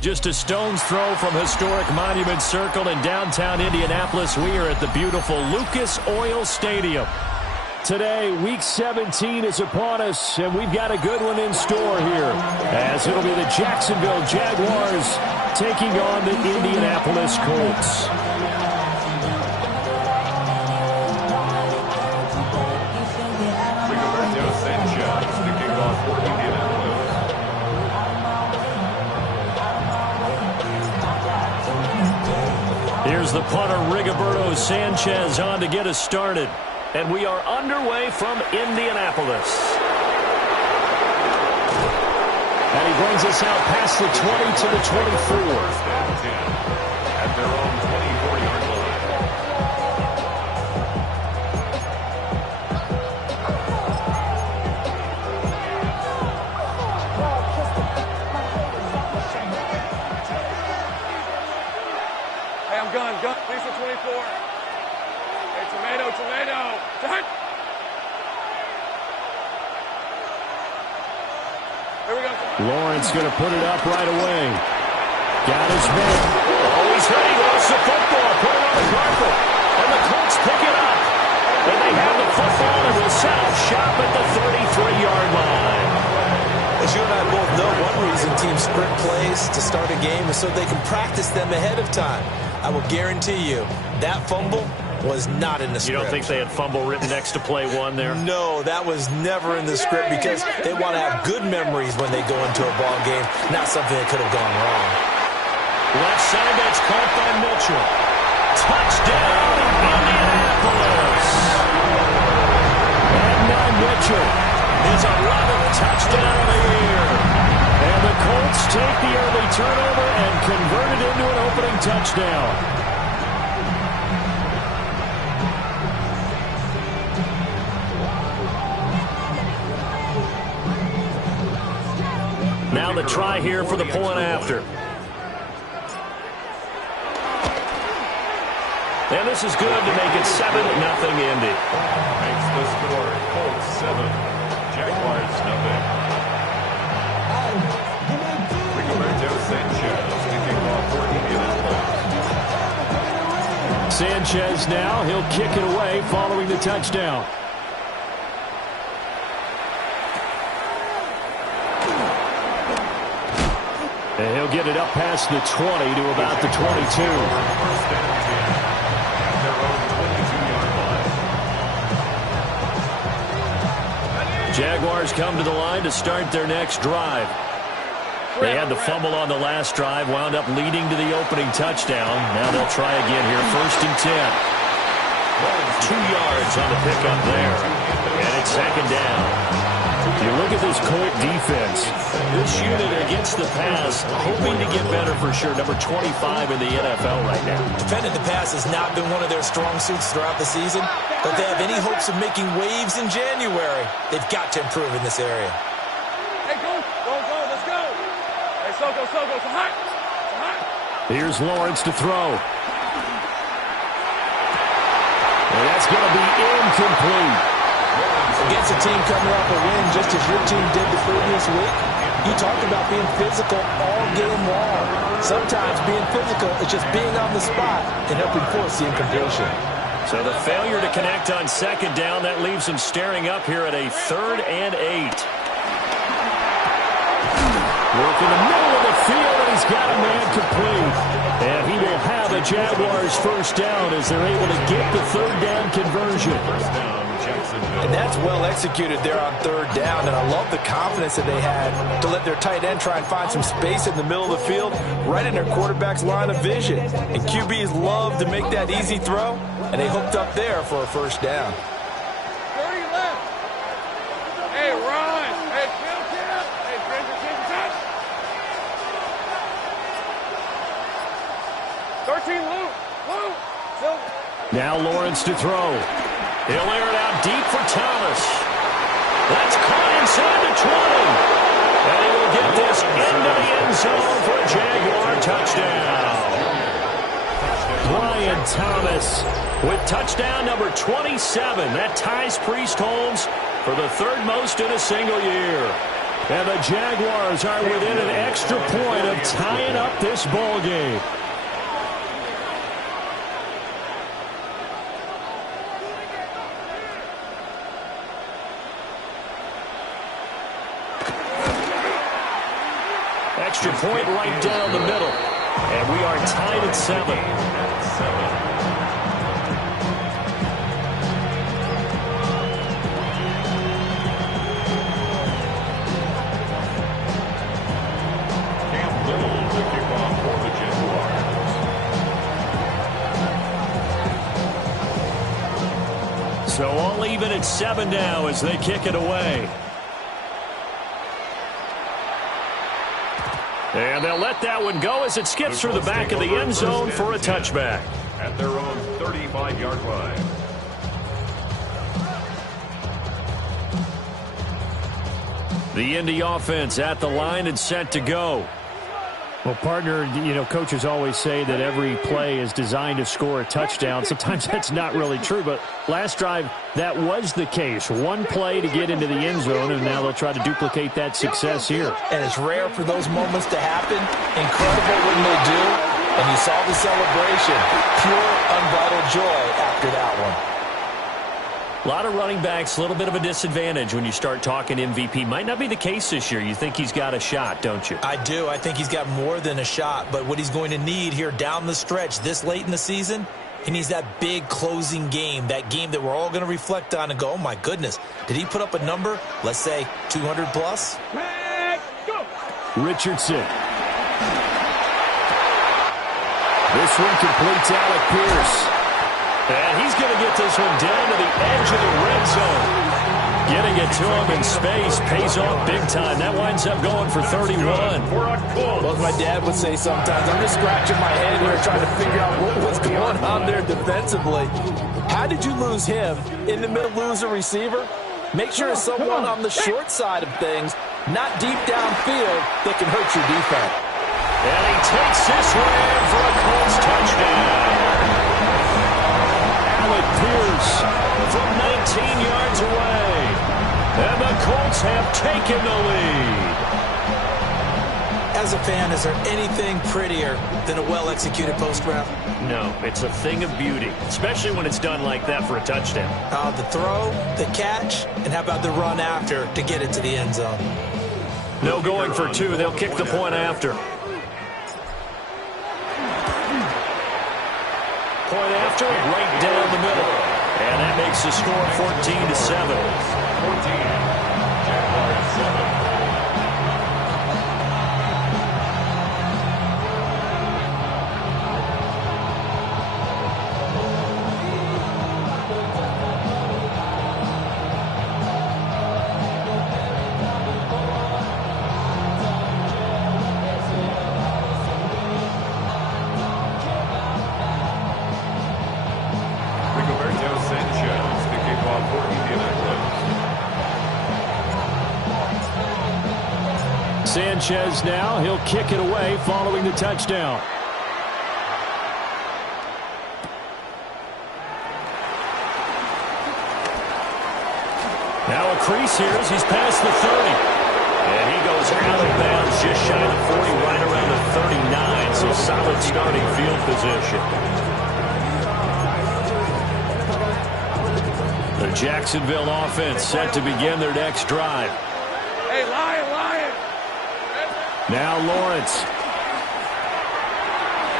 Just a stone's throw from historic Monument Circle in downtown Indianapolis. We are at the beautiful Lucas Oil Stadium. Today, Week 17 is upon us, and we've got a good one in store here, as it'll be the Jacksonville Jaguars taking on the Indianapolis Colts. Here's the punter, Rigoberto Sanchez, on to get us started. And we are underway from Indianapolis. And he brings us out past the 20 to the 24. At their own 24-yard line. Hey, I'm gun. Please for 24. Hey, tomato. Turn. Here we go. Lawrence going to put it up right away. Got his man. Oh, he's ready. Lost the football. Put it on the carpet. And the Colts pick it up. And they have the football and will set up shop at the 33-yard line. As you and I both know, one reason teams sprint plays to start a game is so they can practice them ahead of time. I will guarantee you that fumble was not in the script. You don't think they had fumble written next to play one there? No, that was never in the script because they want to have good memories when they go into a ball game, not something that could have gone wrong. Left side, that's caught by Mitchell. Touchdown, Indianapolis! And now Mitchell is 11th touchdown of the year. And the Colts take the early turnover and convert it into an opening touchdown. Now the try here for the point after. And this is good to make it 7-0 Indy. Makes the score Colts 7, Jaguars nothing. Rigoberto Sanchez kicking off for Indianapolis. Sanchez now, he'll kick it away following the touchdown. And he'll get it up past the 20 to about the 22. Jaguars come to the line to start their next drive. They had the fumble on the last drive, wound up leading to the opening touchdown. Now they'll try again here, 1st and 10. 2 yards on the pickup there. And it's 2nd down. You look at this Colt defense. This unit against the pass, hoping to get better for sure. Number 25 in the NFL right now. Defending the pass has not been one of their strong suits throughout the season, but they have any hopes of making waves in January. They've got to improve in this area. Hey, go, let's go. Hey, Soko, it's hot. Here's Lawrence to throw. And that's going to be incomplete. Against a team coming off a win just as your team did the previous week, you talked about being physical all game long. Sometimes being physical is just being on the spot and helping force the incompletion. So the failure to connect on 2nd down, that leaves him staring up here at a 3rd and 8. Work in the middle of the field, and he's got a man complete. And he will have a Jaguars 1st down as they're able to get the 3rd down conversion. And that's well executed there on 3rd down, and I love the confidence that they had to let their tight end try and find some space in the middle of the field, right in their quarterback's line of vision. And QBs love to make that easy throw, and they hooked up there for a 1st down. 30 left. Hey, Ron. Hey, Phil, hey, Bridger, touch. Now Lawrence to throw. He'll air it out deep for Thomas. That's caught inside the 20. And he will get this into the end zone for a Jaguar touchdown. Brian Thomas with touchdown number 27. That ties Priest Holmes for the third most in a single year. And the Jaguars are within an extra point of tying up this ball game. Extra point right down the middle. And we are tied at 7. Cam Little to kick off for the Jaguars. So all even at 7 now as they kick it away. And they'll let that one go as it skips through the back of the end zone for a touchback. At their own 35-yard line. The Indy offense at the line and set to go. Well, partner, coaches always say that every play is designed to score a touchdown. Sometimes that's not really true, but last drive, that was the case. One play to get into the end zone, and now they'll try to duplicate that success here. And it's rare for those moments to happen. Incredible when they do. And you saw the celebration. Pure, unbridled joy after that one. A lot of running backs, a little bit of a disadvantage when you start talking MVP. Might not be the case this year. You think he's got a shot, don't you? I do. I think he's got more than a shot. But what he's going to need here down the stretch this late in the season, he needs that big closing game, that game that we're all going to reflect on and go, oh, my goodness, did he put up a number, let's say 200 plus? Richardson. This one completes Alec Pierce. And he's going to get this one down to the edge of the red zone. Getting it to him in space pays off big time. That winds up going for 31. Well, as my dad would say sometimes, I'm just scratching my head here trying to figure out what was going on there defensively. How did you lose him? In the middle, lose a receiver? Make sure it's someone on the short side of things, not deep downfield, that can hurt your defense. And he takes this one in for a Colts touchdown. Alec Pierce from 19 yards away. And the Colts have taken the lead. As a fan, is there anything prettier than a well-executed post route? No, it's a thing of beauty, especially when it's done like that for a touchdown. The throw, the catch, and how about the run after to get it to the end zone? No going for 2. They'll kick the point after. Point after, right down the middle. And that makes the score 14-7. 14. Jaguars 7. Sanchez now, he'll kick it away following the touchdown. Now a crease here as he's past the 30. And he goes out of bounds just shy of 40, right around the 39. So solid starting field position. The Jacksonville offense set to begin their next drive. Hey, Lion! Now Lawrence.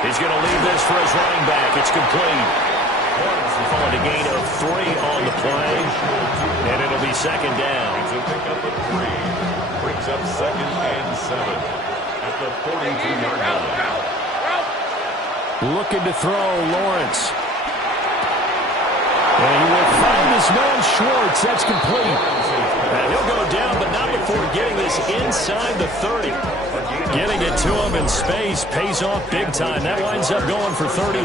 He's going to leave this for his running back. It's complete. Followed a gain of 3 on the play. And it'll be second down. To pick up a 3. Brings up 2nd and 7. At the 42-yard line. Looking to throw, Lawrence. And he will find his man Schwartz. That's complete. And he'll go down, but not before getting this inside the 30. Getting it to him in space pays off big time. That winds up going for 31.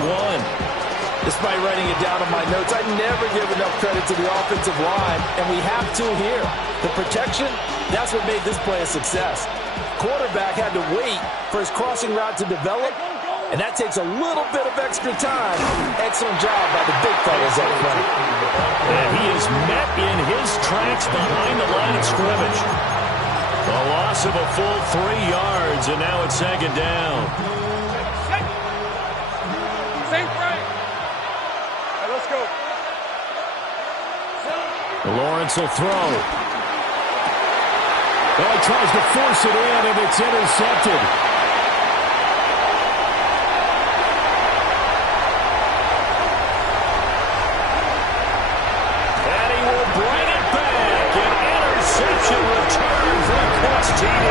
Despite writing it down on my notes, I never give enough credit to the offensive line, and we have to here. The protection, that's what made this play a success. Quarterback had to wait for his crossing route to develop, and that takes a little bit of extra time. Excellent job by the big fellas up front. And he is met in his tracks behind the line of scrimmage. A loss of a full 3 yards, and now it's second down. Same frame. Hey, let's go. Lawrence will throw. Oh, he tries to force it in, and it's intercepted. And he will bring it back. An interception return for Colts TD.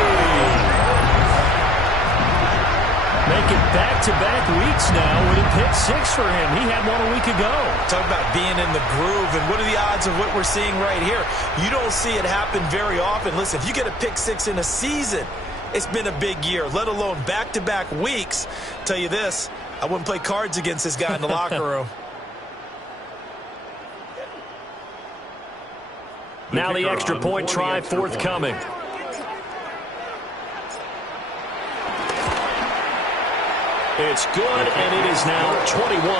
Making back-to-back weeks now with a pick 6 for him. He had one a week ago. Talk about being in the groove, and what are the odds of what we're seeing right here? You don't see it happen very often. Listen, if you get a pick 6 in a season, it's been a big year, let alone back-to-back weeks. Tell you this, I wouldn't play cards against this guy in the locker room. Now the extra point try forthcoming. It's good, and it is now 21-7.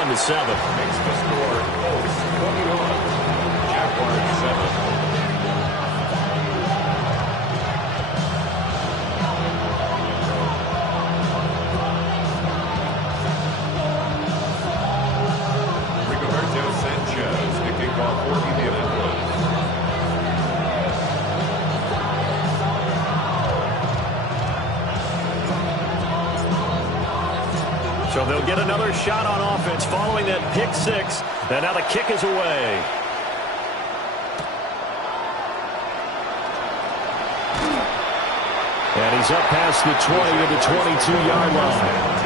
Makes the score Colts 21, Jaguars 7. Rigoberto Sanchez kicking off for Indianapolis. So they'll get another shot on offense following that pick 6. And now the kick is away. And he's up past the 20 to the 22-yard line.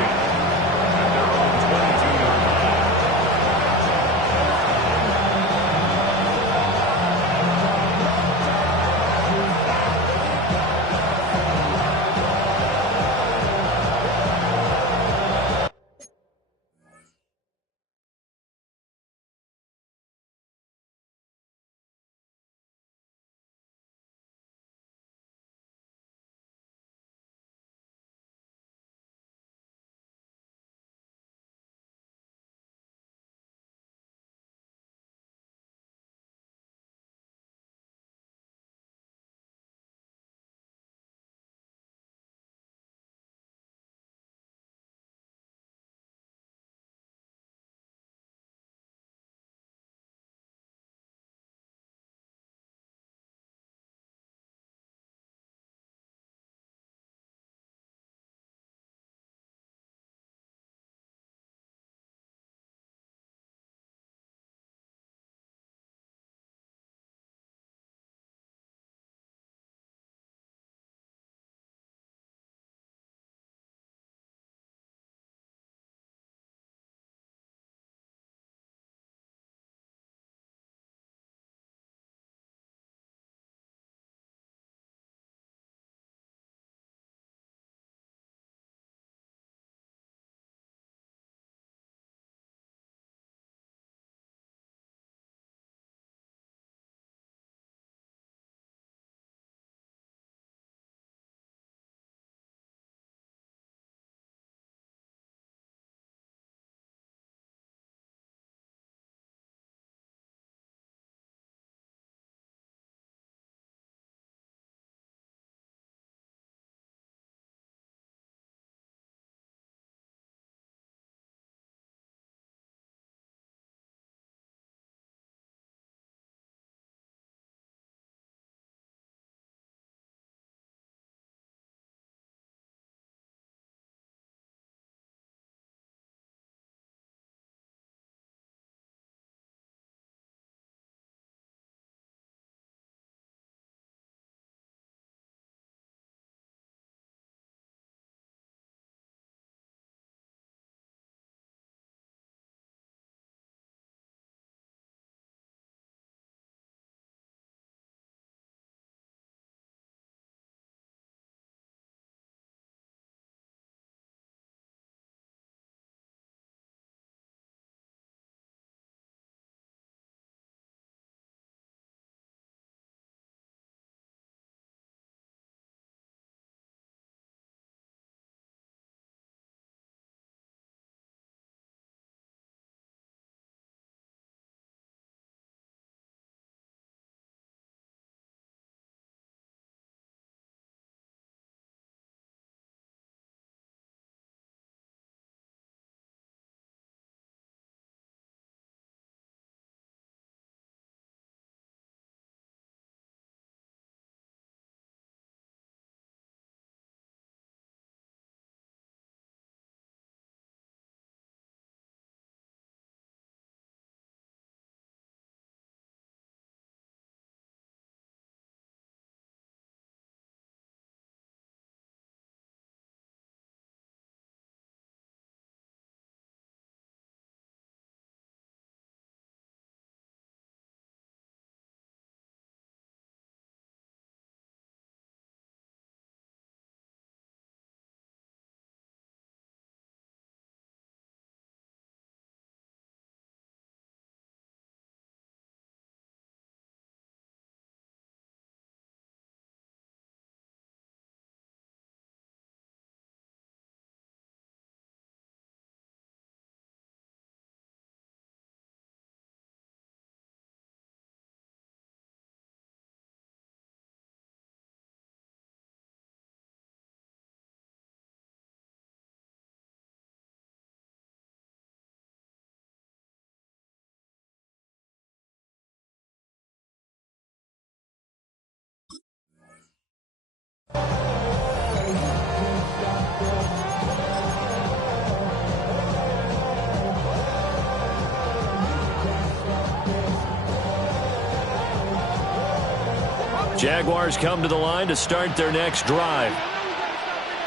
Jaguars come to the line to start their next drive.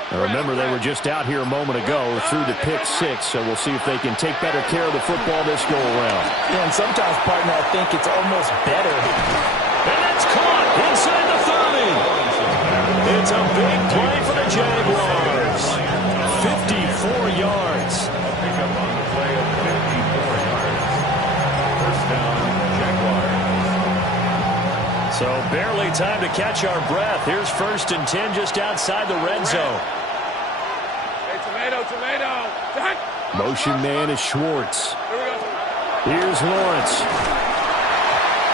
Now remember, they were just out here a moment ago through the pick 6, so we'll see if they can take better care of the football this go-around. Yeah, and sometimes, partner, I think it's almost better. And that's caught inside the 30. It's a big play for the Jaguars. 54 yards. Pick up on the play of 54 yards. First down, Jaguars. So barely time to catch our breath. Here's 1st and 10 just outside the red zone. Hey, tomato. Jack. Motion man is Schwartz. Here we go. Here's Lawrence.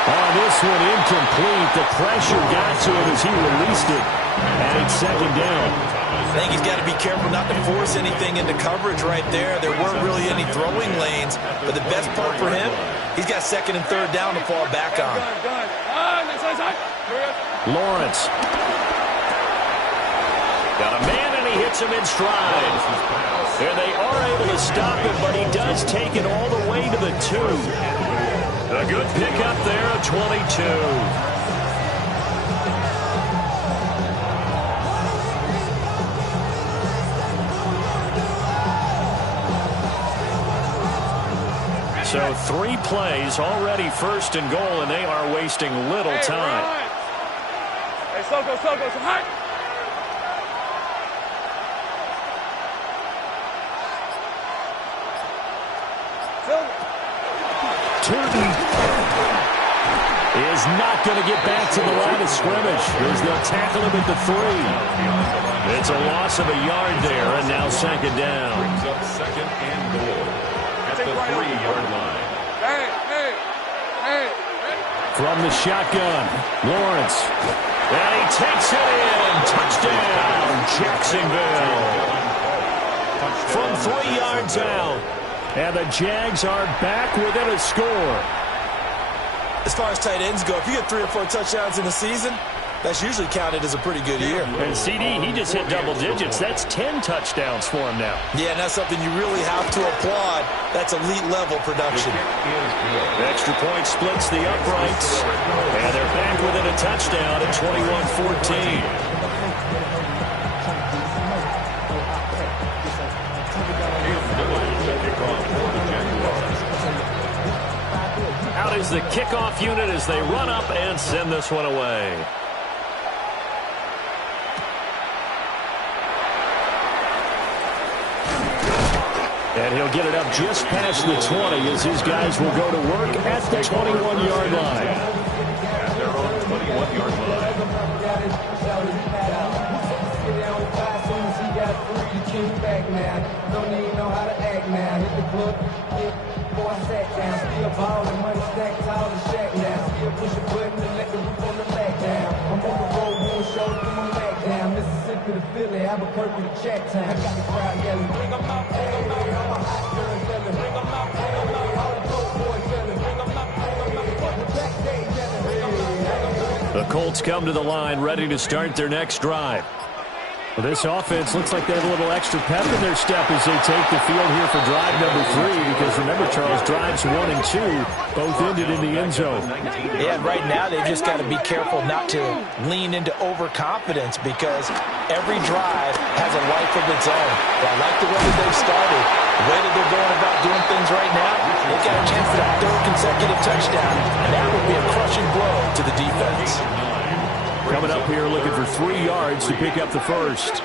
On this one, incomplete. The pressure got to him as he released it. And it's 2nd down. I think he's got to be careful not to force anything into coverage right there. There weren't really any throwing lanes. But the best part for him, he's got 2nd and 3rd down to fall back on. Good. Inside. Here we go. Lawrence. Got a man, and he hits him in stride. And they are able to stop him, but he does take it all the way to the 2. A good pickup there of 22. So 3 plays, already 1st and goal, and they are wasting little time. Hey, Soko, so hot. Turton is not going to get back to the line of scrimmage as they'll tackle him at the 3. It's a loss of a yard there, and now 2nd down. Brings up 2nd and goal at the 3-yard line. Hey. From the shotgun, Lawrence. And he takes it in. Touchdown, Jacksonville. From 3 yards out. And the Jags are back within a score. As far as tight ends go, if you get 3 or 4 touchdowns in a season, that's usually counted as a pretty good year. And CD, he just hit double digits. That's 10 touchdowns for him now. Yeah, and that's something you really have to applaud. That's elite-level production. Extra point splits the uprights. And they're back within a touchdown at 21-14. Out is the kickoff unit as they run up and send this one away. And he'll get it up just past the 20 as his guys will go to work at the 21-yard line. At their own 21-yard line. The Colts come to the line ready to start their next drive. Well, this offense looks like they have a little extra pep in their step as they take the field here for drive number 3, because remember, Charles, drives 1 and 2 both ended in the end zone. Yeah, right now they've just got to be careful not to lean into overconfidence, because every drive has a life of its own. I like the way that they've started. The way that they're going about doing things right now, they've got a chance for that 3rd consecutive touchdown, and that would be a crushing blow to the defense. Coming up here looking for 3 yards to pick up the 1st.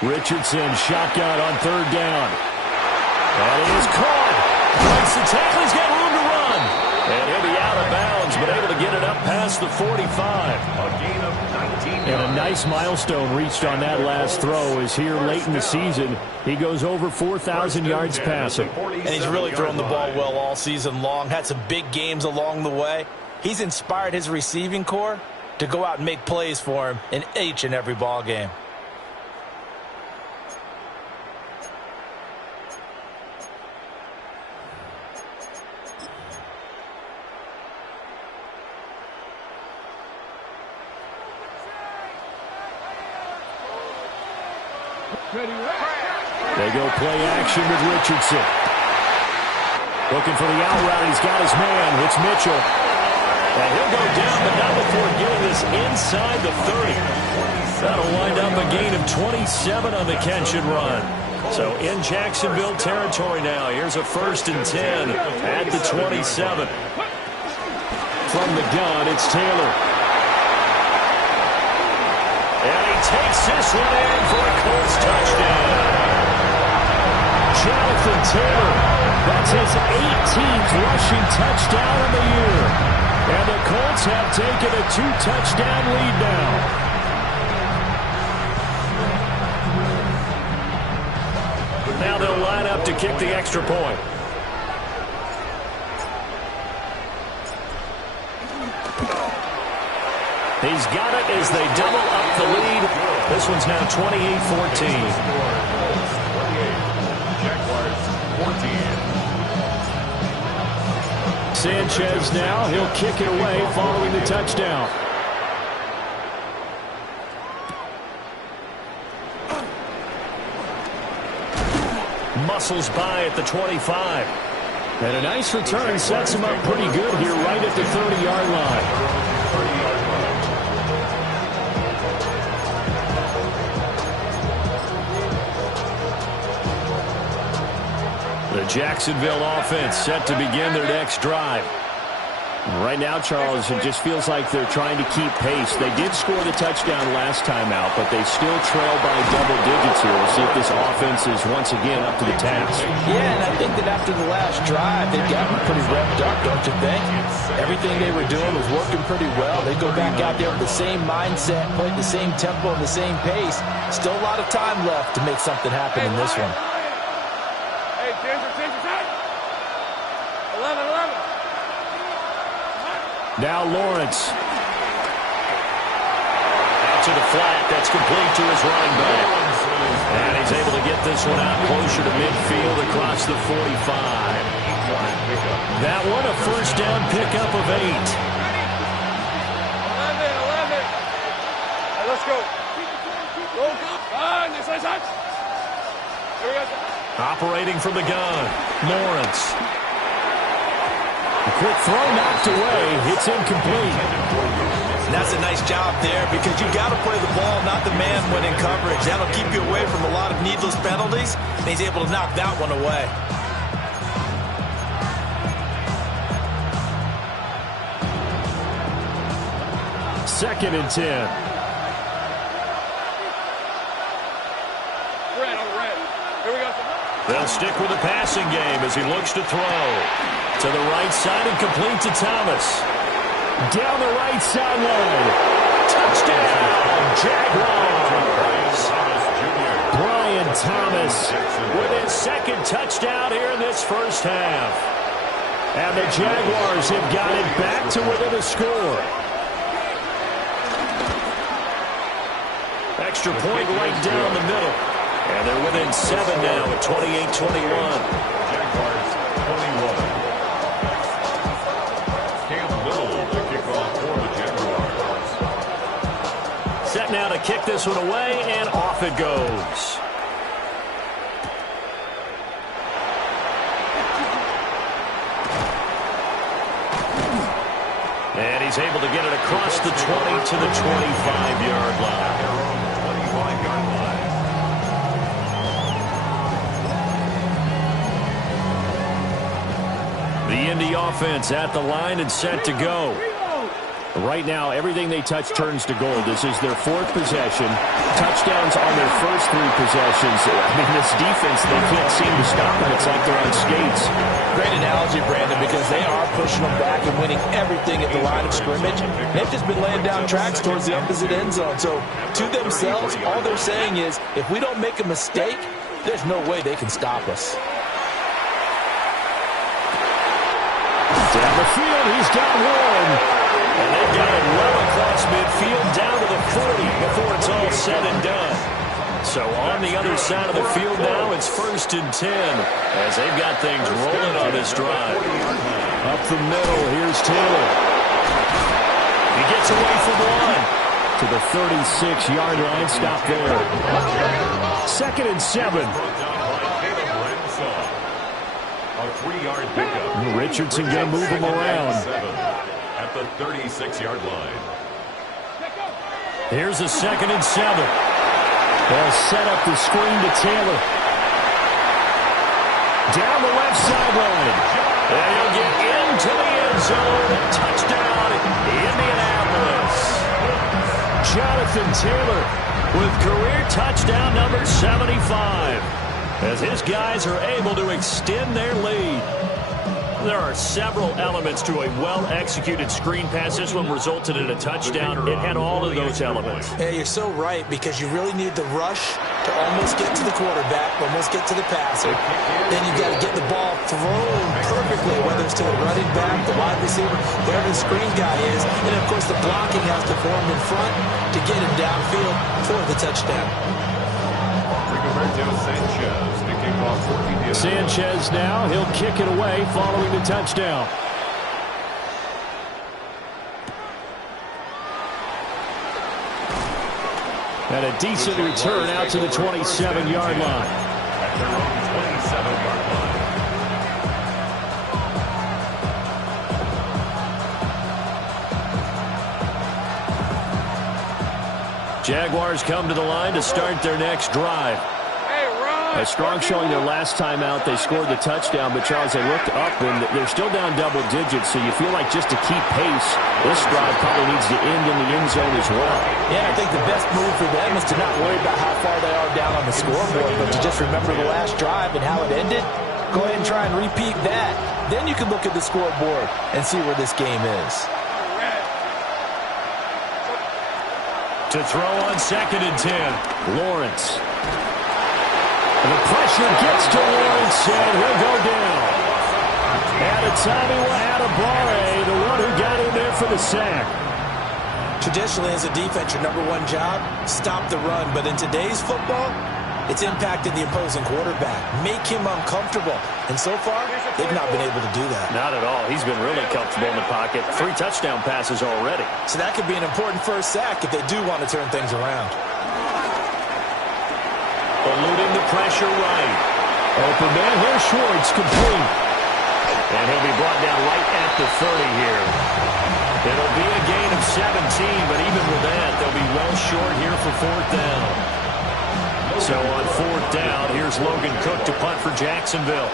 Richardson shotgun on 3rd down. And he is caught. Breaks the tackle. He's got room to run. And he'll be out of bounds, but able to get it up past the 45. A gain of 19 yards. And a nice milestone reached on that last throw is here late in the season. He goes over 4,000 yards passing. And he's really thrown the ball well all season long. Had some big games along the way. He's inspired his receiving corps to go out and make plays for him in each and every ball game. They go play action with Richardson. Looking for the out route. He's got his man. It's Mitchell. And he'll go down, but not before getting this inside the 30. That'll wind up a gain of 27 on the catch and run. So in Jacksonville territory now. Here's a 1st and 10 at the 27. From the gun, it's Taylor. And he takes this one in for a Colts touchdown. Jonathan Taylor, that's his 18th rushing touchdown of the year. And the Colts have taken a 2-touchdown lead now. Now they'll line up to kick the extra point. He's got it as they double up the lead. This one's now 28-14. Sanchez now, he'll kick it away following the touchdown. Muscles by at the 25. And a nice return sets him up pretty good here right at the 30-yard line. The Jacksonville offense set to begin their next drive. Right now, Charles, it just feels like they're trying to keep pace. They did score the touchdown last time out, but they still trail by double digits here. We'll see if this offense is once again up to the task. Yeah, and I think that after the last drive, they've gotten pretty revved up, don't you think? Everything they were doing was working pretty well. They go back out there with the same mindset, play at the same tempo and the same pace. Still a lot of time left to make something happen in this one. Hey, Ginger, time. 11. Now Lawrence. Out to the flat. That's complete to his running back. And he's able to get this one out closer to midfield across the 45. That one a first down pickup of 8. 11. Hey, let's go. Go. Here we go. Operating from the gun. Lawrence. A quick throw knocked away. It's incomplete. And that's a nice job there because you got to play the ball, not the man when in coverage. That'll keep you away from a lot of needless penalties. And he's able to knock that one away. Second and 10. Red. Here we go. They'll stick with the passing game as he looks to throw. To the right side and complete to Thomas. Down the right sideline. Touchdown, Jaguars. Brian Thomas With his second touchdown here in this first half. and the Jaguars have got it back to within a score. Extra point right down the middle. And they're within 7 now at 28-21. Jaguars 21. Set now to kick this one away, and off it goes. And he's able to get it across the 20 to the 25-yard line. The Indy offense at the line and set to go. Right now, everything they touch turns to gold. This is their fourth possession. Touchdowns on their first 3 possessions. I mean, this defense, they can't seem to stop them. It's like they're on skates. Great analogy, Brandon, because they are pushing them back and winning everything at the line of scrimmage. They've just been laying down tracks towards the opposite end zone. So, to themselves, all they're saying is, if we don't make a mistake, there's no way they can stop us. Down the field, he's got one. And they've got it well across midfield down to the 40 before it's all said and done. So on the other side of the field now, it's 1st and 10 as they've got things rolling on this drive. Up the middle, here's Taylor. He gets away from one. To the 36-yard line, stop there. 2nd and 7. A 3-yard pickup. Richardson going to move him around. at the 36-yard line. Here's a 2nd and 7. They'll set up the screen to Taylor. Down the left sideline. And he'll get into the end zone. Touchdown, Indianapolis. Jonathan Taylor with career touchdown number 75. As his guys are able to extend their lead. There are several elements to a well-executed screen pass. This one resulted in a touchdown. It had all of those elements. Yeah, you're so right, because you really need the rush to almost get to the quarterback, almost get to the passer. Then you've got to get the ball thrown perfectly, whether it's to the running back, the wide receiver, wherever the screen guy is. And, of course, the blocking has to form in front to get him downfield for the touchdown. Sanchez now, he'll kick it away following the touchdown. And a decent return out to the 27-yard line. At their own 27-yard line. Jaguars come to the line to start their next drive. A strong showing their last time out. They scored the touchdown, but Charles, they looked up and they're still down double digits, so you feel like just to keep pace, this drive probably needs to end in the end zone as well. Yeah, I think the best move for them is to not worry about how far they are down on the scoreboard, but to just remember the last drive and how it ended. Go ahead and try and repeat that. Then you can look at the scoreboard and see where this game is. To throw on 2nd and 10, Lawrence. The pressure gets to Lawrence, and he'll go down. Adebawore, the one who got in there for the sack. Traditionally, as a defense, your number one job, stop the run. But in today's football, it's impacted the opposing quarterback. Make him uncomfortable. And so far, they've not been able to do that. Not at all. He's been really comfortable in the pocket. 3 touchdown passes already. So that could be an important first sack if they do want to turn things around. Eluding the pressure right. Open man here, Schwartz, complete. And he'll be brought down right at the 30 here. It'll be a gain of 17, but even with that, they'll be well short here for 4th down. So on 4th down, here's Logan Cook to punt for Jacksonville.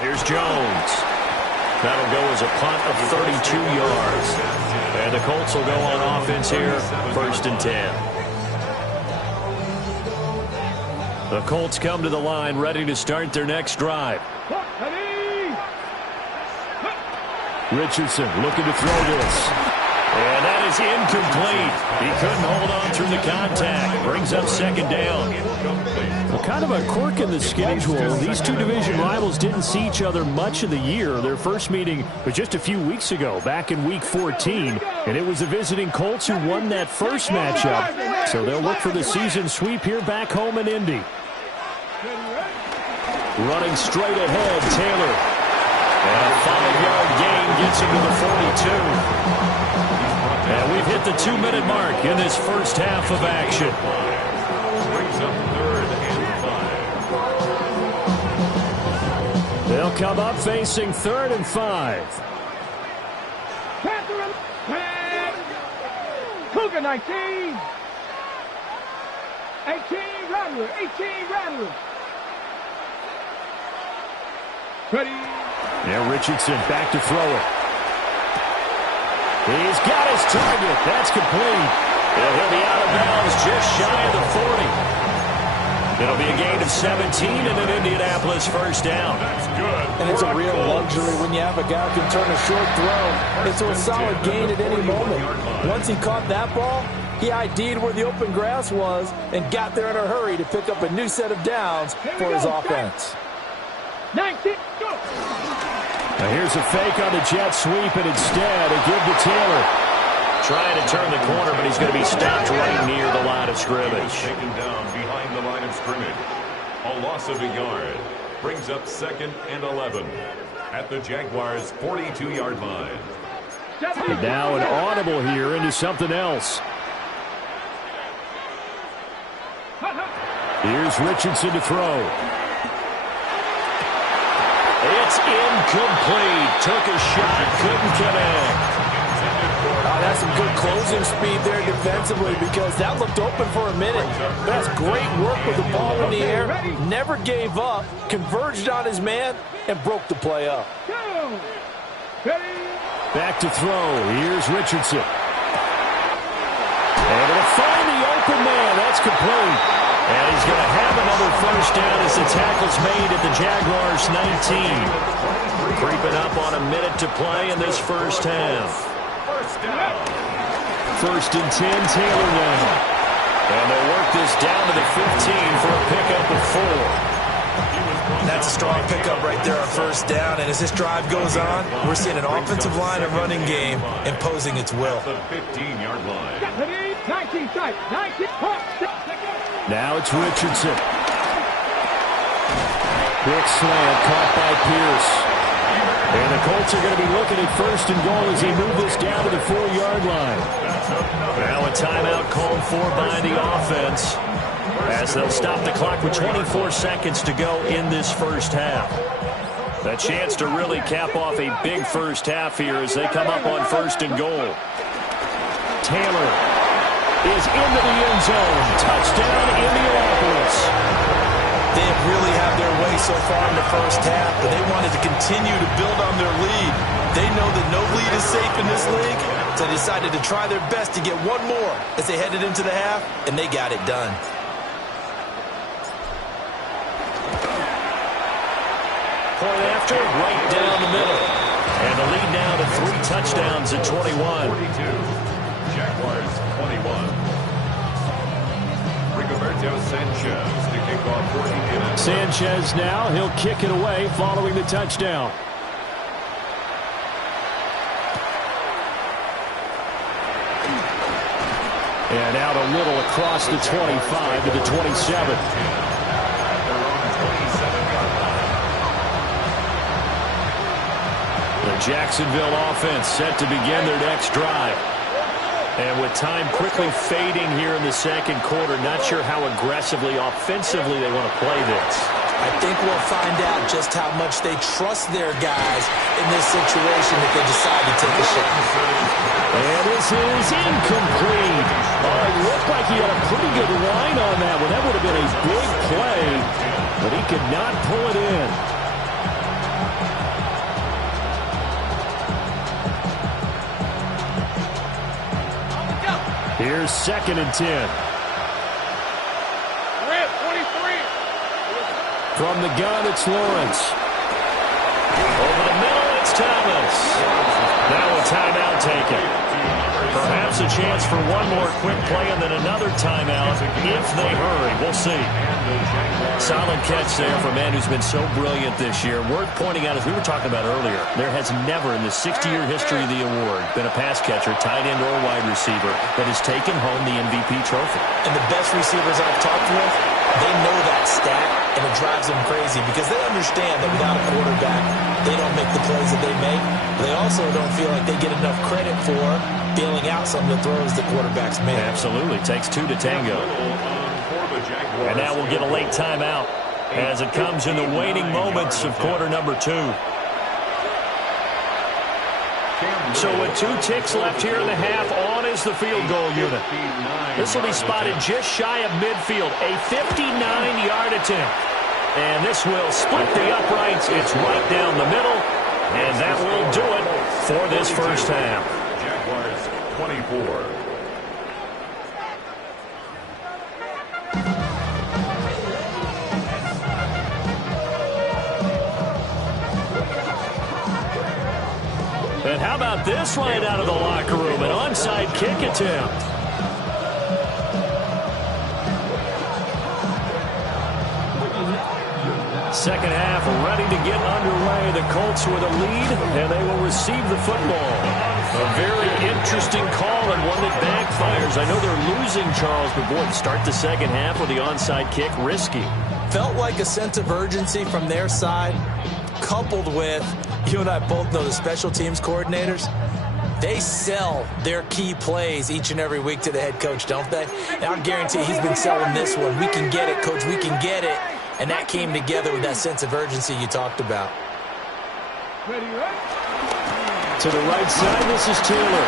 Here's Jones. That'll go as a punt of 32 yards. And the Colts will go on offense here, 1st and 10. The Colts come to the line ready to start their next drive. Richardson looking to throw this. And that is incomplete. He couldn't hold on through the contact. Brings up 2nd down. Well, kind of a quirk in the schedule. These two division rivals didn't see each other much of the year. Their first meeting was just a few weeks ago, back in Week 14. And it was the visiting Colts who won that first matchup. So they'll look for the season sweep here back home in Indy. Running straight ahead, Taylor. And a 5-yard gain gets him to the 42. And we've hit the 2-minute mark in this first half of action. Brings up 3rd and 5. They'll come up facing 3rd and 5. Cougar 19. 18 Rattler. 18 Rattler. Ready. Now Richardson back to throw it. He's got his target. That's complete. And he'll be out of bounds just shy of the 40. It'll be a gain of 17 and an Indianapolis 1st down. That's good. And it's a real luxury when you have a guy who can turn a short throw into a solid gain at any moment. Once he caught that ball, he ID'd where the open grass was and got there in a hurry to pick up a new set of downs for his offense. 19. Now here's a fake on the jet sweep, and instead a give to Taylor. Trying to turn the corner, but he's going to be stopped right near the line of scrimmage. Taken down behind the line of scrimmage. A loss of a yard. Brings up 2nd and 11 at the Jaguars' 42-yard line. And now an audible here into something else. Here's Richardson to throw. It's incomplete. Took a shot, couldn't connect. That's some good closing speed there defensively because that looked open for a minute. That's great work with the ball in the air. Never gave up, converged on his man, and broke the play up. Back to throw. Here's Richardson. And it'll find the open man. That's complete. And he's going to have another first down as the tackle's made at the Jaguars' 19. Creeping up on a minute to play in this first half. First and 10, Taylor now. And they'll work this down to the 15 for a pickup of 4. That's a strong pickup right there on first down. And as this drive goes on, we're seeing an offensive line and running game imposing its will. The 15-yard line. Now it's Richardson. Quick slant caught by Pierce. And the Colts are going to be looking at first and goal as they move this down to the 4-yard line. Now a timeout called for by the offense as they'll stop the clock with 24 seconds to go in this first half. A chance to really cap off a big first half here as they come up on first and goal. Taylor is into the end zone. Touchdown, Indianapolis. They have really had their way so far in the first half, but they wanted to continue to build on their lead. They know that no lead is safe in this league, so they decided to try their best to get one more as they headed into the half, and they got it done. Point after, right down the middle. And the lead now to 3 touchdowns at 21. 42. Jaguars 21. Rigoberto Sanchez to kick off 40 minutes. Sanchez now, he'll kick it away following the touchdown. And out a little across the 25 to the 27. The Jacksonville offense set to begin their next drive. And with time quickly fading here in the second quarter, not sure how aggressively, offensively they want to play this. I think we'll find out just how much they trust their guys in this situation if they decide to take a shot. And this is incomplete. Oh, it looked like he had a pretty good line on that one. That would have been a big play, but he could not pull it in. Here's second and 10. Red 23. From the gun, it's Lawrence. Over the middle, it's Thomas. Now a timeout taken. Perhaps a chance for one more quick play and then another timeout if they hurry. We'll see. Solid catch there for a man who's been so brilliant this year. Worth pointing out, as we were talking about earlier, there has never in the 60-year history of the award been a pass catcher, tight end, or wide receiver that has taken home the MVP trophy. And the best receivers I've talked with, they know that stat, and it drives them crazy because they understand that without a quarterback, they don't make the plays that they make. They also don't feel like they get enough credit for bailing out some of the throws the quarterbacks make. Absolutely. Takes 2 to tango. And now we'll get a late timeout as it comes in the waning moments of quarter number 2. So with 2 ticks left here in the half, on is the field goal unit. This will be spotted just shy of midfield, a 59-yard attempt. And this will split the uprights. It's right down the middle, and that will do it for this first half. Jaguars 24. And how about this right out of the locker room? An onside kick attempt. Second half ready to get underway. The Colts with a lead, and they will receive the football. A very interesting call and one that backfires. I know they're losing, Charles, but boy, to start the second half with the onside kick, risky. Felt like a sense of urgency from their side. coupled with, you and I both know the special teams coordinators, they sell their key plays each and every week to the head coach, don't they? And I guarantee he's been selling this one. We can get it, coach. We can get it. And that came together with that sense of urgency you talked about. To the right side, this is Taylor.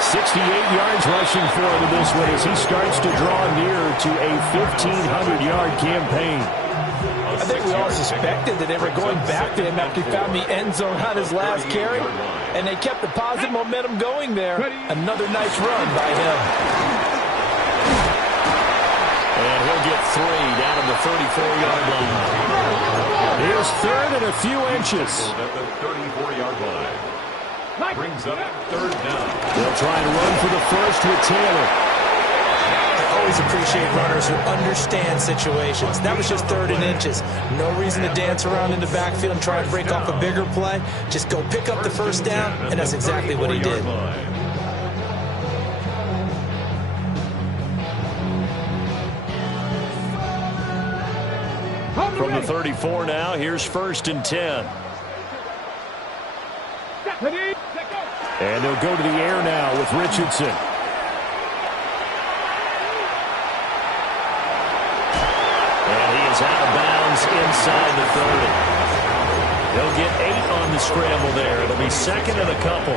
68 yards rushing for him in this one as he starts to draw near to a 1,500-yard campaign. I think we all suspected that they were going back to him after he found the end zone on his last carry, and they kept the positive momentum going there. Another nice run by him. And he'll get 3 down at the 34-yard line. Here's third and a few inches. At the 34-yard line. Brings up third down. They'll try and run for the first with Taylor. I always appreciate runners who understand situations. That was just 3rd and inches. No reason to dance around in the backfield and try and break off a bigger play. Just go pick up the first down, and that's exactly what he did. From the 34 now, here's 1st and 10. And they'll go to the air now with Richardson. And he is out of bounds inside the 30. They'll get 8 on the scramble there. It'll be 2nd and a couple.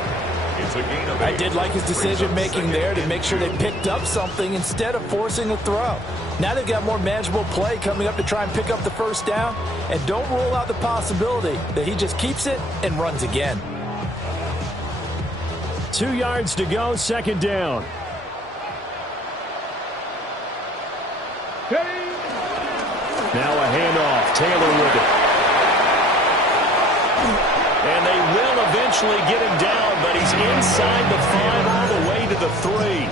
It's a gain of 8. I did like his decision-making there to make sure they picked up something instead of forcing a throw. Now they've got more manageable play coming up to try and pick up the first down. And don't rule out the possibility that he just keeps it and runs again. 2 yards to go, 2nd down. Now a handoff. Taylor with it. And they will eventually get him down, but he's inside the 5 all the way to the 3.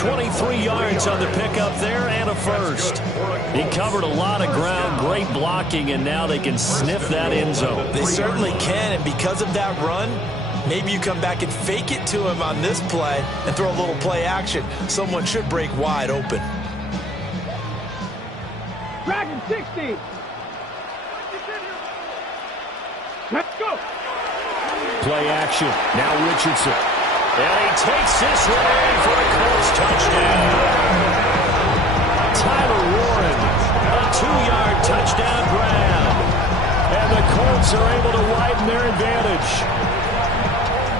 23 yards on the pickup there and a first. He covered a lot of ground, great blocking, and now they can sniff that end zone. They certainly can, and because of that run, maybe you come back and fake it to him on this play and throw a little play action. Someone should break wide open. Dragon 60. Let's go. Play action. Now Richardson. And he takes this one in for a Colts touchdown. Tyler Warren. A 2-yard touchdown grab. And the Colts are able to widen their advantage.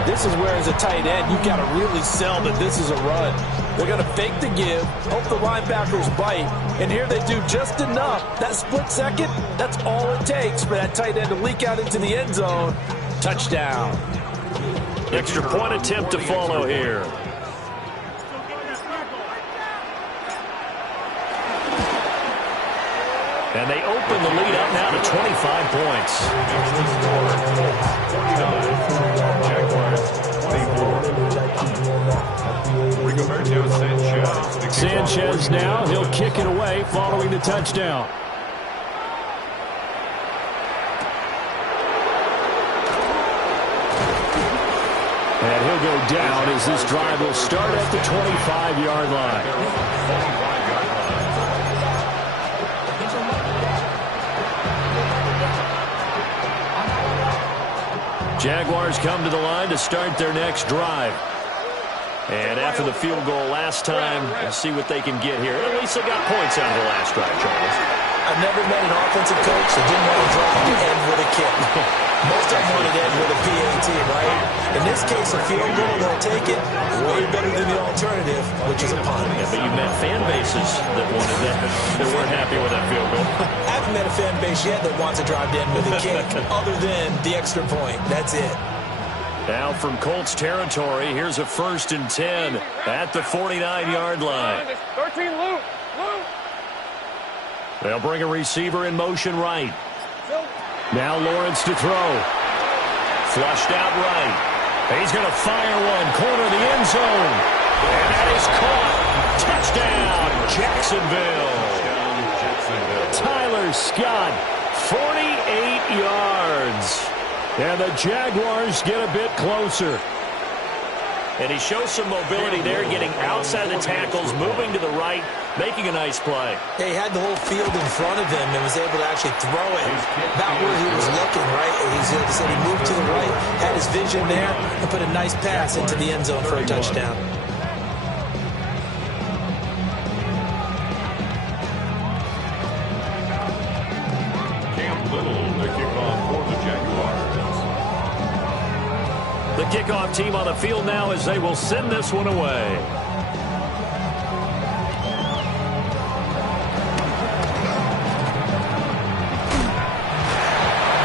This is where, as a tight end, you've got to really sell that this is a run. They're going to fake the give, hope the linebackers bite, and here they do just enough. That split second, that's all it takes for that tight end to leak out into the end zone. Touchdown. Extra point attempt to follow here. And they open the lead up now to 25 points. Sanchez now, he'll kick it away following the touchdown. And he'll go down as this drive will start at the 25-yard line. Jaguars come to the line to start their next drive. And after the field goal last time, we'll see what they can get here. At least they got points out of the last drive, Charles. I've never met an offensive coach that didn't want to drive to end with a kick. Most of them wanted to end with a PAT, right? In this case, a field goal, they'll take it. Way better than the alternative, which is a punt. Yeah, but you met fan bases that wanted that, that weren't happy with that field goal. I haven't met a fan base yet that wants to drive to end with a kick, other than the extra point. That's it. Now from Colts territory, here's a 1st and 10 at the 49-yard line. 13, Luke. They'll bring a receiver in motion right. Now Lawrence to throw. Flushed out right. He's going to fire one, corner of the end zone. And that is caught. Touchdown, Jacksonville. Tyler Scott, 48 yards. And the Jaguars get a bit closer. And he shows some mobility there, getting outside the tackles, moving to the right, making a nice play. Yeah, he had the whole field in front of him and was able to actually throw it about where he was looking, right? He said he moved to the right, had his vision there, and put a nice pass into the end zone for a touchdown. The kickoff team on the field now as they will send this one away.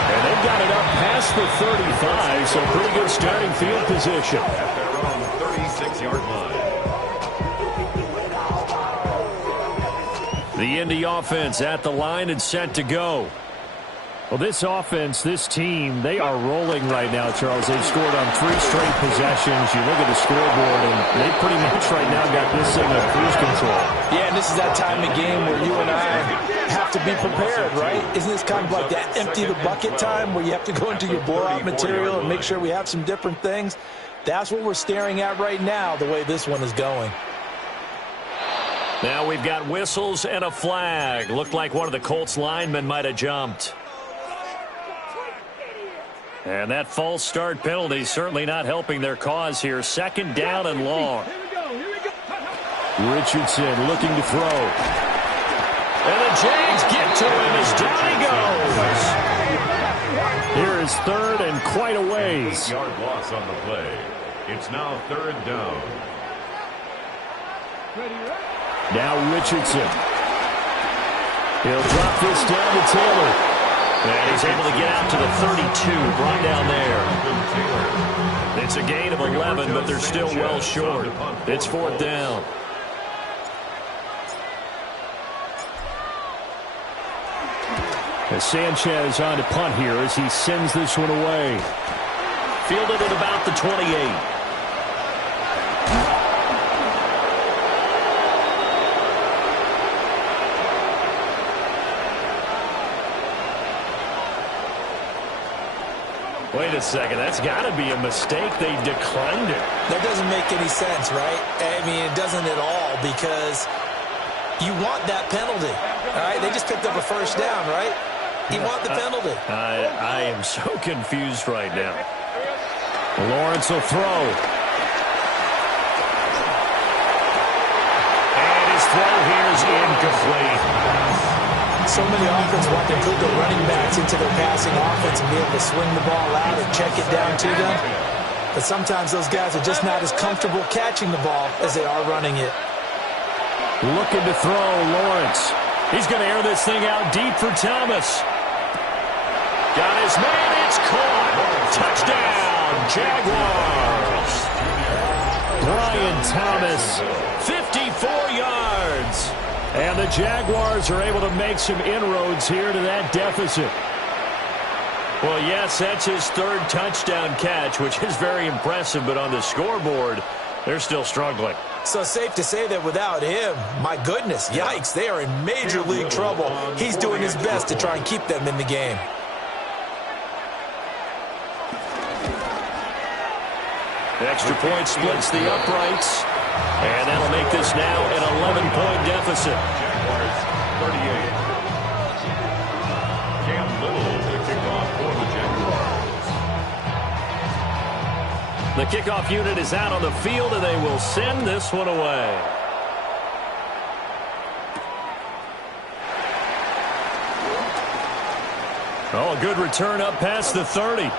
And they've got it up past the 35, so pretty good starting field position. At their own 36-yard line. The Indy offense at the line and set to go. Well, this offense, this team, they are rolling right now, Charles. They've scored on 3 straight possessions. You look at the scoreboard, and they pretty much right now got this thing on cruise control. Yeah, and this is that time of game where you and I have to be prepared, right? Isn't this kind of like that empty the bucket time where you have to go into your blowout material and make sure we have some different things? That's what we're staring at right now, the way this one is going. Now we've got whistles and a flag. Looked like one of the Colts linemen might have jumped. And that false start penalty certainly not helping their cause here. Second down and long. Richardson looking to throw. And the Jags get to him as down he goes. Here is third and quite a ways. 8-yard loss on the play. It's now third down. Now Richardson. He'll drop this down to Taylor. And he's able to get out to the 32, brought down there. It's a gain of 11, but they're still well short. It's fourth down. As Sanchez on to punt here as he sends this one away. Fielded at about the 28. Wait a second, that's got to be a mistake. They declined it. That doesn't make any sense, right? I mean, it doesn't at all, because you want that penalty, all right? They just picked up a first down, right? You want the penalty. I am so confused right now. Lawrence will throw. And his throw here is incomplete. So many offenses want to include the running backs into their passing offense and be able to swing the ball out or check it down to them. But sometimes those guys are just not as comfortable catching the ball as they are running it. Looking to throw, Lawrence. He's going to air this thing out deep for Thomas. Got his man, it's caught. Touchdown, Jaguars. Brian Thomas. 54 yards. And the Jaguars are able to make some inroads here to that deficit. Well, yes, that's his third touchdown catch, which is very impressive, but on the scoreboard, they're still struggling. So safe to say that without him, my goodness, yikes, they are in major league trouble. He's doing his best to try and keep them in the game. Extra point splits the uprights. And that'll make this now an 11-point deficit. Jaguars 38. Cam Little to kick off for the Jaguars. The kickoff unit is out on the field, and they will send this one away. Oh, a good return up past the 30.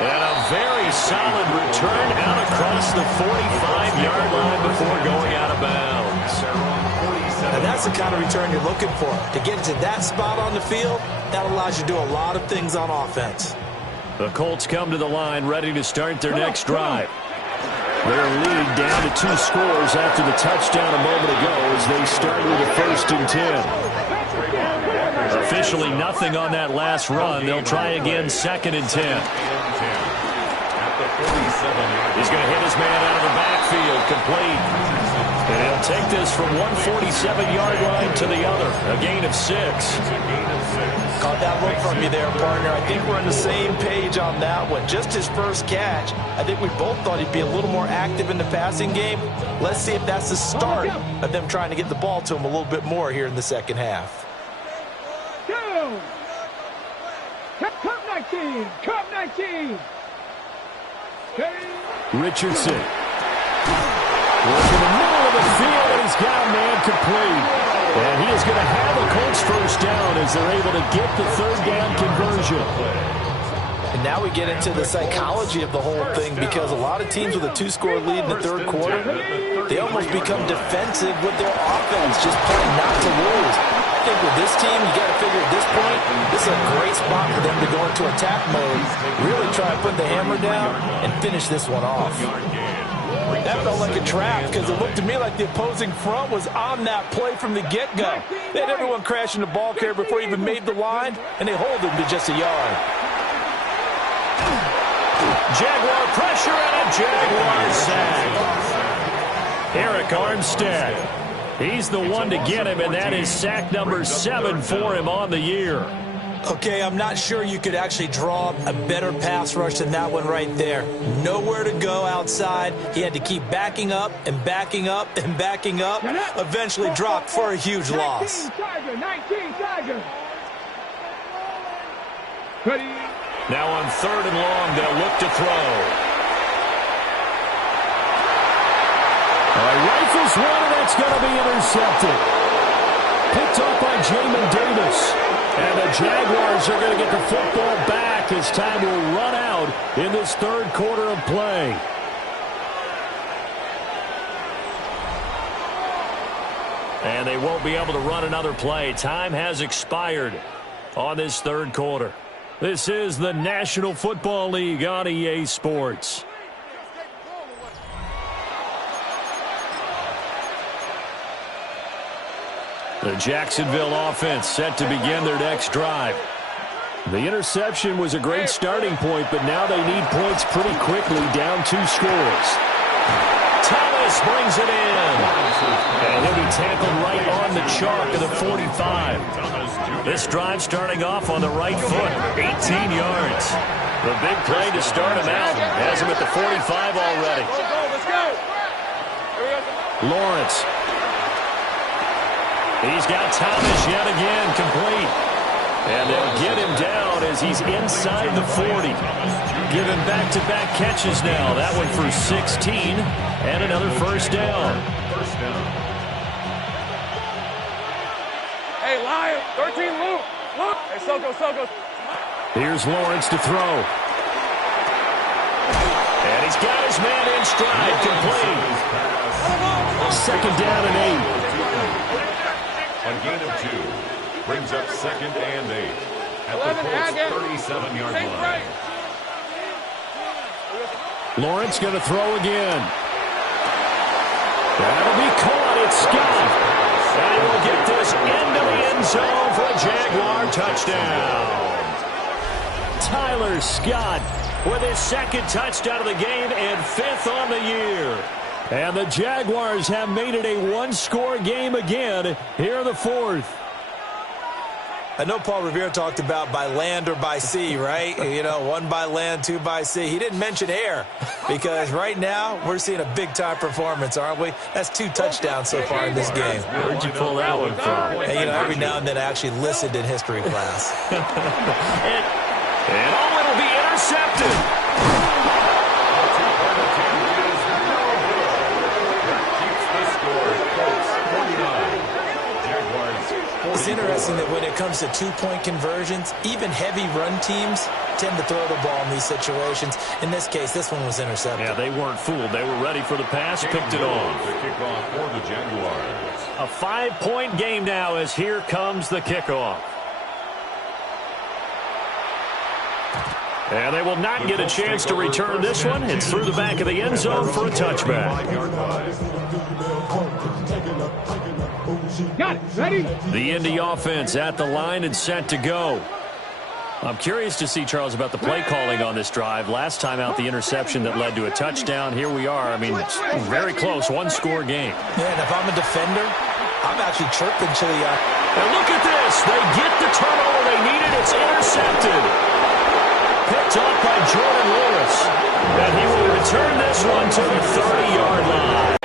And a very solid return out across the 45-yard line before going out of bounds. And that's the kind of return you're looking for. To get to that spot on the field, that allows you to do a lot of things on offense. The Colts come to the line ready to start their next drive. Their lead down to 2 scores after the touchdown a moment ago as they start with a 1st and 10. Officially nothing on that last run. They'll try again 2nd and 10. He's going to hit his man out of the backfield, complete. And And he'll take this from 147-yard line to the other. A gain of 6. Caught that look from you there, partner. I think we're on the same page on that one. Just his first catch. I think we both thought he'd be a little more active in the passing game. Let's see if that's the start of them trying to get the ball to him a little bit more here in the second half. Cup 19. Cup 19. Richardson. Working in the middle of the field, and he's got a man complete. And he is going to have a Colts first down as they're able to get the third down conversion. And now we get into the psychology of the whole thing, because a lot of teams with a 2-score lead in the third quarter, they almost become defensive with their offense, just playing not to lose. I think with this team, you got to figure at this point, this is a great spot for them to go into attack mode, really try to put the hammer down and finish this one off. That felt like a trap, because it looked to me like the opposing front was on that play from the get-go. They had everyone crashing the ball carrier before he even made the line, and they hold him to just a yard. Jaguar pressure and a Jaguar sack. Eric Armstead. He's the one to get him, and that is sack number 7 for him on the year. Okay, I'm not sure you could actually draw a better pass rush than that one right there. Nowhere to go outside. He had to keep backing up and backing up and backing up. Eventually dropped for a huge loss. 19 Tiger. Now on 3rd and long, they'll look to throw. Rifles one, and that's going to be intercepted. Picked up by Jamin Davis. And the Jaguars are going to get the football back as time will run out in this third quarter of play. And they won't be able to run another play. Time has expired on this third quarter. This is the National Football League on EA Sports. The Jacksonville offense set to begin their next drive. The interception was a great starting point, but now they need points pretty quickly, down 2 scores. Thomas brings it in. And he'll be tackled right on the chalk of the 45. This drive starting off on the right foot, 18 yards. The big play to start him out. Has him at the 45 already. Let's go. Lawrence. He's got Thomas yet again complete. And they'll get him down as he's inside the 40. Given back-to-back catches now. That one for 16 and another first down. Hey, Lion. 13 Luke. Hey, Soko. Here's Lawrence to throw. And he's got his man in stride, complete. 2nd down and 8. A gain of 2. Brings up 2nd and 8. At the Colts' 37-yard line. Lawrence going to throw again. That'll be caught. It's Scott. And he will get this into the end zone for a Jaguar touchdown. Tyler Scott with his 2nd touchdown of the game and 5th on the year. And the Jaguars have made it a 1-score game again here in the 4th. I know Paul Revere talked about by land or by sea, right? 1 by land, 2 by sea. He didn't mention air, because right now we're seeing a big-time performance, aren't we? That's 2 touchdowns so far in this game. Where'd you pull that one from? Hey, every now and then I actually listened in history class. and it'll be intercepted. It's interesting that when it comes to 2-point conversions, even heavy run teams tend to throw the ball in these situations. In this case, this one was intercepted. Yeah, they weren't fooled. They were ready for the pass, picked it off. The kickoff for the Jaguars. A 5-point game now as here comes the kickoff. And they will not get a chance to return this one. It's through the back of the end zone for a touchback. Got it. Ready? The Indy offense at the line and set to go. I'm curious to see, Charles, about the play calling on this drive. Last time out, the interception that led to a touchdown. Here we are. I mean, very close, one-score game. Yeah, and if I'm a defender, I'm actually chirping to the... And look at this. They get the turnover they needed. It's intercepted. Picked off by Jordan Lewis. And he will return this one to the 30-yard line.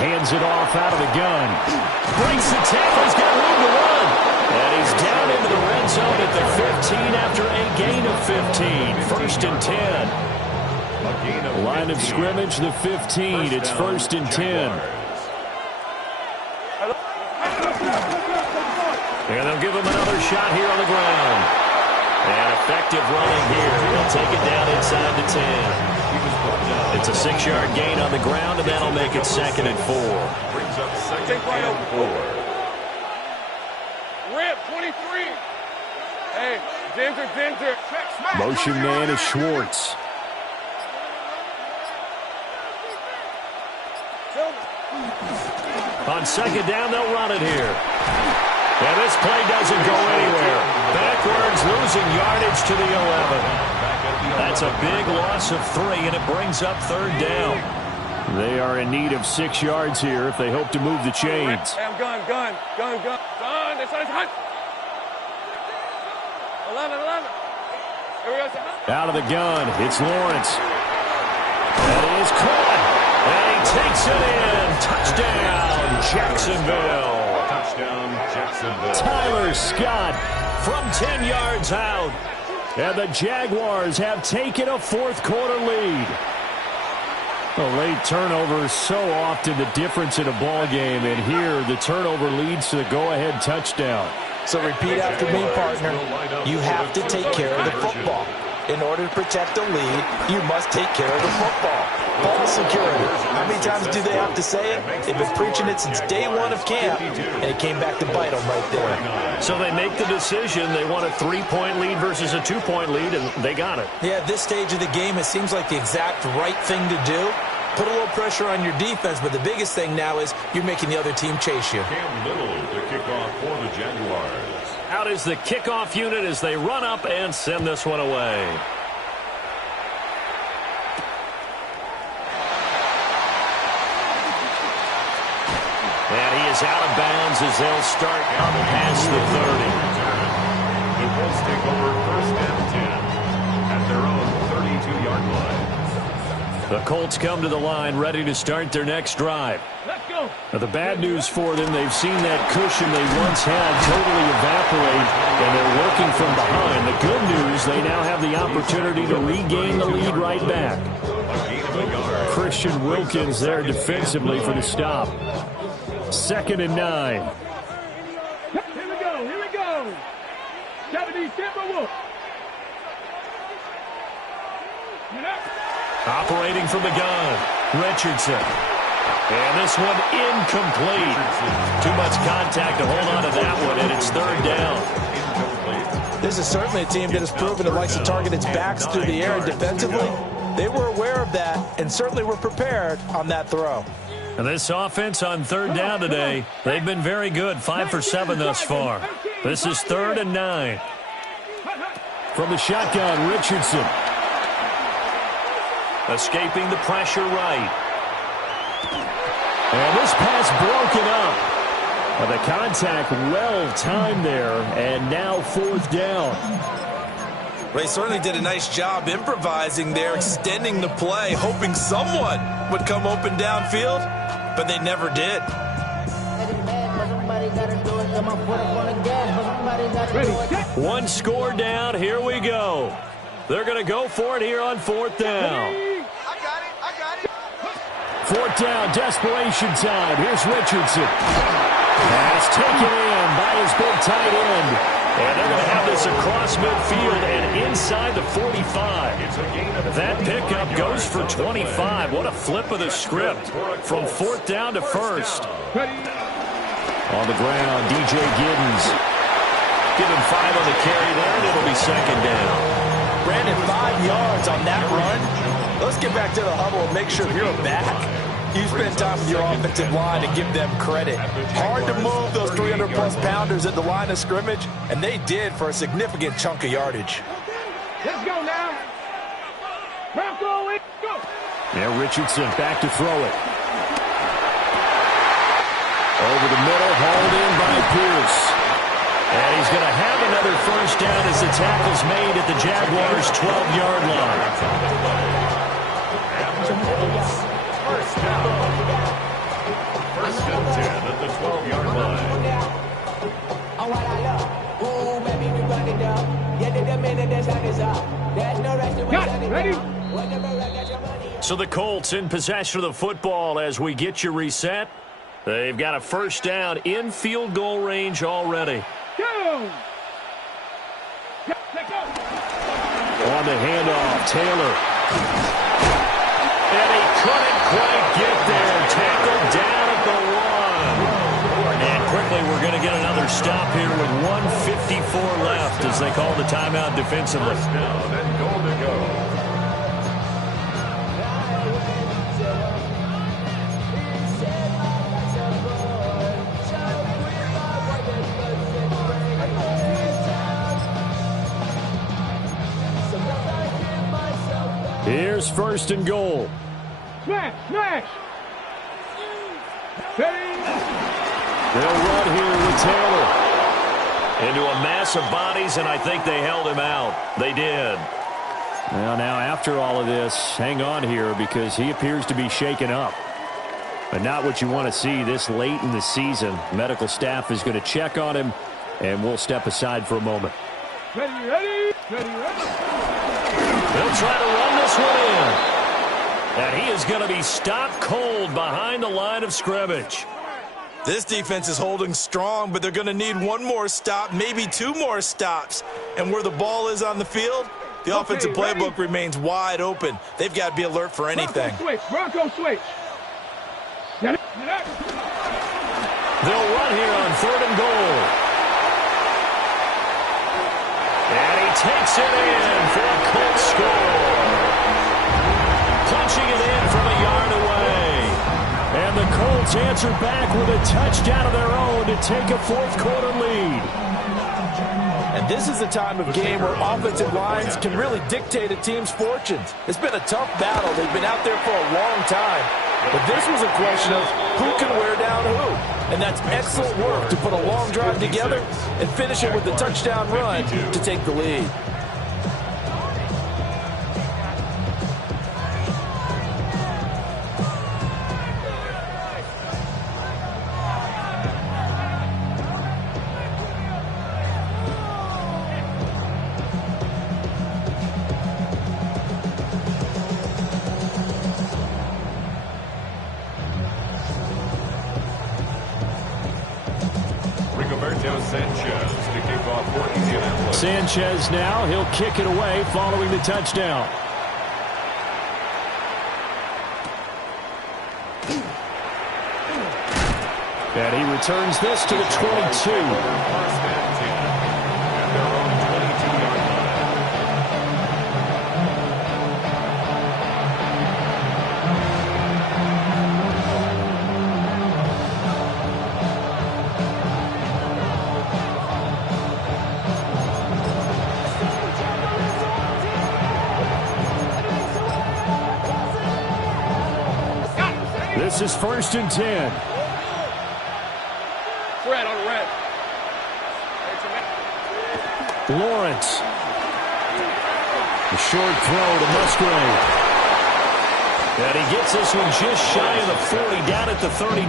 Hands it off out of the gun. Breaks the tackle. He's got room to run. And he's down into the red zone at the 15 after a gain of 15. First and 10. Line of scrimmage, the 15. It's first and 10. And they'll give him another shot here on the ground. And effective running here. They'll take it down inside the 10. It's a 6-yard gain on the ground, and that'll make it 2nd and 4. Brings up 2nd and 4. Rip, 23. Hey, Ginger. Motion man is Schwartz. On 2nd down, they'll run it here. And this play doesn't go anywhere. Backwards, losing yardage to the 11. That's a big loss of 3, and it brings up 3rd down. They are in need of 6 yards here if they hope to move the chains. Hey, I'm gun. This one's hot. 11. Here we go. Out of the gun, it's Lawrence. That is caught. And he takes it in. Touchdown, Jacksonville. Touchdown, Jacksonville. Tyler Scott From 10 yards out. And the Jaguars have taken a fourth-quarter lead. The late turnover is so often the difference in a ball game, and here the turnover leads to the go-ahead touchdown. So repeat after me, partner. You have to take care of the football. In order to protect the lead, you must take care of the football. Ball security. How many times do they have to say it? They've been preaching it since day one of camp, and it came back to bite them right there. So they make the decision. They want a 3-point lead versus a 2-point lead, and they got it. Yeah, at this stage of the game, it seems like the exact right thing to do. Put a little pressure on your defense, but the biggest thing now is you're making the other team chase you. Cam Little to kick off for the Jaguars. Out is the kickoff unit as they run up and send this one away. And he is out of bounds as they'll start up past the 30. The Colts take over 1st and 10 at their own 32-yard line. The Colts come to the line ready to start their next drive. Let's go. Now, the bad news for them, they've seen that cushion they once had totally evaporate, and they're working from behind. The good news, they now have the opportunity to regain the lead right back. Christian Wilkins there defensively for the stop. 2nd and 9. Here we go. Operating from the gun, Richardson. And this one incomplete. Too much contact to hold on to that one, and it's 3rd down. This is certainly a team that has proven it likes to target its backs through the air and defensively. They were aware of that and certainly were prepared on that throw. And this offense on 3rd down today, they've been very good, 5 for 7 thus far. This is 3rd and 9. From the shotgun, Richardson. Escaping the pressure right. And this pass broken up. The contact well-timed there, and now 4th down. They certainly did a nice job improvising there, extending the play, hoping someone would come open downfield, but they never did. One score down. Here we go. They're going to go for it here on 4th down. I got it. 4th down, desperation time. Here's Richardson. Pass taken in by his big tight end. And they're going to have this across midfield and inside the 45. That pickup goes for 25. What a flip of the script from 4th down to 1st. On the ground, DJ Giddens. Give him 5 on the carry there, and it'll be 2nd down. Brandon, 5 yards on that run. Let's get back to the huddle and make sure you're back. You spend time with your offensive line and give them credit. Hard to move those 300-plus pounders at the line of scrimmage, and they did for a significant chunk of yardage. Let's go now. Bronco, let's go. Now Richardson back to throw it. Over the middle, hauled in by Pierce. And he's going to have another first down as the tackle's made at the Jaguars' 12-yard line. And the Colts, first down. First and 10 at the 12-yard line. Got it. Ready? So the Colts in possession of the football as we get you reset. They've got a first down in field goal range already. Go! Let's go! On the handoff, Taylor. And he couldn't quite get there. Tackled down at the 1. And quickly we're going to get another stop here with 1:54 left as they call the timeout defensively. First down and goal to go. Here's first and goal. Smash! Smash! Ready? They'll run here with Taylor. Into a mass of bodies, and I think they held him out. They did. Well, now after all of this, hang on here because he appears to be shaken up. But not what you want to see this late in the season. Medical staff is going to check on him, and we'll step aside for a moment. Ready, ready? Ready, ready? They'll try to run this one in. And he is going to be stopped cold behind the line of scrimmage. This defense is holding strong, but they're going to need one more stop, maybe two more stops. And where the ball is on the field, the offensive playbook remains wide open. They've got to be alert for anything. Bronco switch. Bronco switch. Get it. Get it. They'll run here on third and goal. And he takes it in for a Colts score. Punching it in from a yard away. And the Colts answer back with a touchdown of their own to take a fourth-quarter lead. And this is a time of game where offensive lines can really dictate a team's fortunes. It's been a tough battle. They've been out there for a long time. But this was a question of who can wear down who. And that's excellent work to put a long drive together and finish it with a touchdown run to take the lead. Sanchez now, he'll kick it away following the touchdown. And he returns this to the 22. This is first and 10. Red on red. Lawrence. The short throw to Musgrave. And he gets this one just shy of the 40, down at the 39.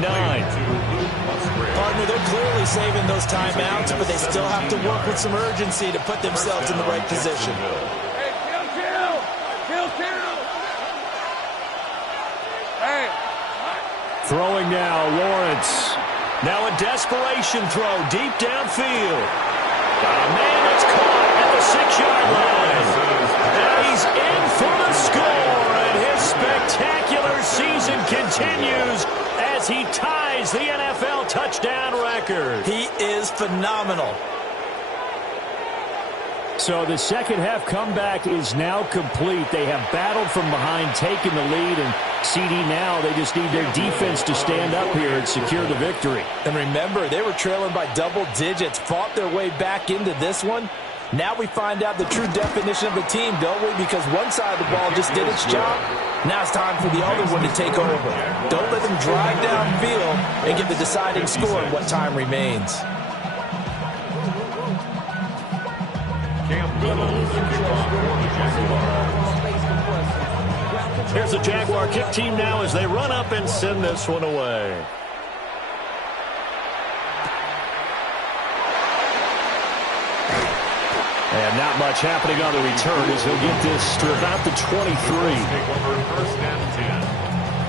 Partner, they're clearly saving those timeouts, but they still have to work with some urgency to put themselves in the right position. Hey, kill! Kill, kill! Hey! Throwing now, Lawrence. Now a desperation throw deep downfield. A man that's caught at the 6-yard line. And he's in for the score. And his spectacular season continues as he ties the NFL touchdown record. He is phenomenal. So the second half comeback is now complete. They have battled from behind, taken the lead, and CD now, they just need their defense to stand up here and secure the victory. And remember, they were trailing by double digits, fought their way back into this one. Now we find out the true definition of the team, don't we? Because one side of the ball just did its job. Now it's time for the other one to take over. Don't let them drive downfield and get the deciding score in what time remains. Here's the Jaguar kick team now as they run up and send this one away. And not much happening on the return as he'll get this to about the 23. Take over first and 10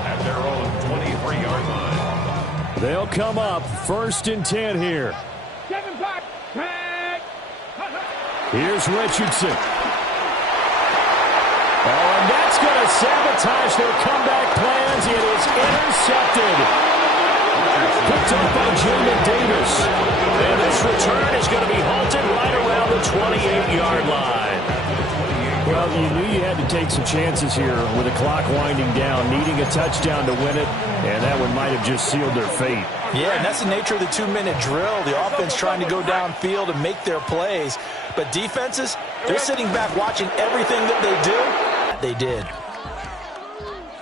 at their own 23-yard line. They'll come up first and 10 here. Here's Richardson. Oh, and that's going to sabotage their comeback plans. It is intercepted. Picked up by Jamin Davis. And this return is going to be halted right around the 28-yard line. Well, you knew you had to take some chances here with the clock winding down, needing a touchdown to win it, and that one might have just sealed their fate. Yeah, and that's the nature of the 2-minute drill. The offense trying to go downfield and make their plays. But defenses, they're sitting back watching everything that they do. They did.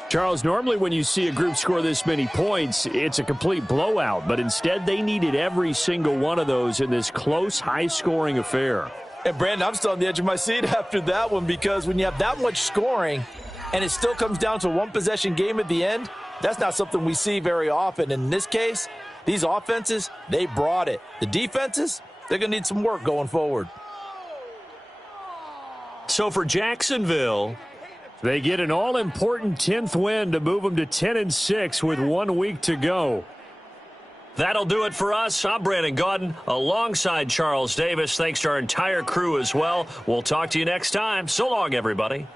Charles, normally when you see a group score this many points, it's a complete blowout. But instead, they needed every single one of those in this close, high-scoring affair. And, Brandon, I'm still on the edge of my seat after that one because when you have that much scoring and it still comes down to a one-possession game at the end, that's not something we see very often. And in this case, these offenses, they brought it. The defenses, they're going to need some work going forward. So for Jacksonville, they get an all-important 10th win to move them to 10-6 with 1 week to go. that'll do it for us. I'm Brandon Gaudin alongside Charles Davis. Thanks to our entire crew as well. We'll talk to you next time. So long, everybody.